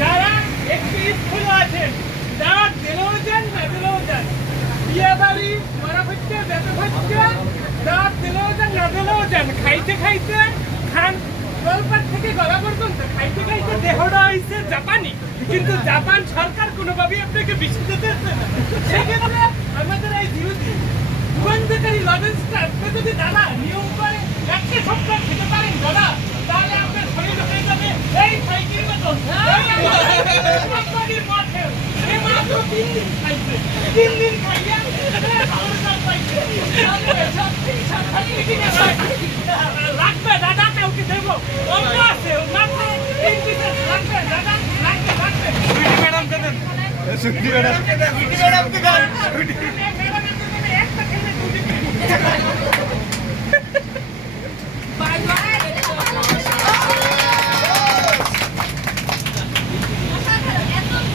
যারা একটি স্কুল আছে, যারা দিলেও যান না দিলেও যান, বিয়ে বাড়ি মারা হচ্ছে, বেঁচে হচ্ছে, যারা দিলেও যান না দিলেও যান, খাইতে খাইতে খান জলপাত থেকে গলা পর্যন্ত খাইতে খাইতে দেহটা হয়েছে জাপানি, কিন্তু জাপান সরকার কোনোভাবেই আপনাকে বেশি দিতে না। সেক্ষেত্রে আমাদের এই বিরোধী বন্ধকারী লজেন্সটা আপনি যদি দাদা নিয়ম করে একটা সপ্তাহ খেতে পারেন দাদা, তাহলে আপনার শরীর হয়ে যাবে এই সাইকেল মতন। মাত্র 3 দিন খাইছে, 3 দিন খাইয়া লাগবে দাদা, কাউকে দেবো অন্য আছে মাত্র 3 দিন লাগবে দাদা, লাগবে লাগবে। ম্যাডামকে দেন, ম্যাডামকে দেন, ম্যাডামকে দেন, একটা খেলে 2 দিন